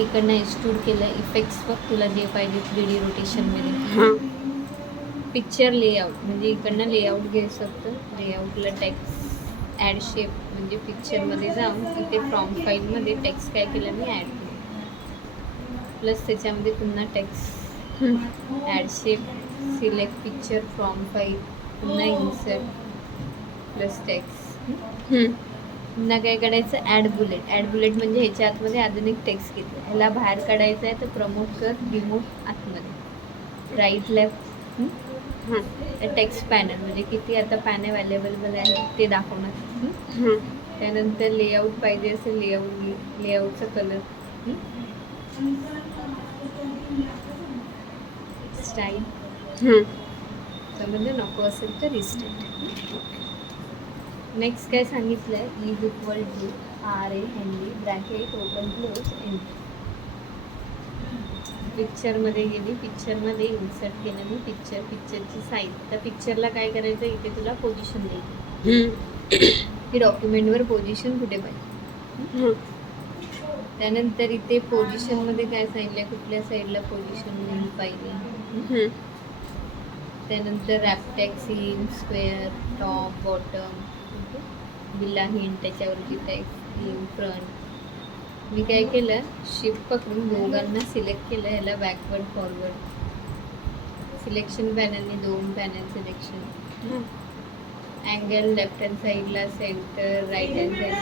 इकडनं एक्सट्रूड केलं. इफेक्ट्स बघ तुला जे पाहिजे 3D रोटेशनमध्ये. पिक्चर लेआउट म्हणजे इकडनं लेआउट घ्यायचं होतं. लेआउटला टेक्स्ट ॲड शेप म्हणजे पिक्चरमध्ये जाऊन इथे फ्रॉम फाईलमध्ये टेक्स्ट काय केलं मी ॲड केलं. प्लस त्याच्यामध्ये पुन्हा text add shape select picture from file पुन्हा इन्सर्ट प्लस टेक्स्ट. पुन्हा काय काढायचं ॲड बुलेट म्हणजे ह्याच्या आतमध्ये अजून एक टेक्स्ट घेतलं. ह्याला बाहेर काढायचं आहे तर प्रमोट कर रिमोट आतमध्ये राईट लेफ्ट टेक्स्ट पॅनल म्हणजे किती आता पॅन अवेलेबल आहे ते दाखवणार. त्यानंतर लेआउट पाहिजे असेल लेआउटचा कलर स्टाईल समजलं. नको असेल तर रिस्टेट. नेक्स्ट काय सांगितलं आहे is equal to RAND bracket open close end. पिक्चरमध्ये गेली. पिक्चरमध्ये इन्सर्ट केलं मी पिक्चरची साईज. तर पिक्चरला काय करायचं इथे तुला पोझिशन द्यायची की डॉक्युमेंटवर पोझिशन कुठे पाहिजे. त्यानंतर इथे पोझिशनमध्ये काय सांगितलं कुठल्या साईडला पोझिशन पाहिजे. त्यानंतर रॅपटेक्स इन स्क्वेअर टॉप बॉटम बिल्ला हिंट त्याच्यावरती टेक्स्ट इन फ्रंट. मी काय केलं शिफ्ट पकडून दोघांना सिलेक्ट केलं. ह्याला बॅकवर्ड फॉरवर्ड सिलेक्शन पॅनलने 2 panel selection. Angle left hand साईडला सेंटर राईट हँड साईड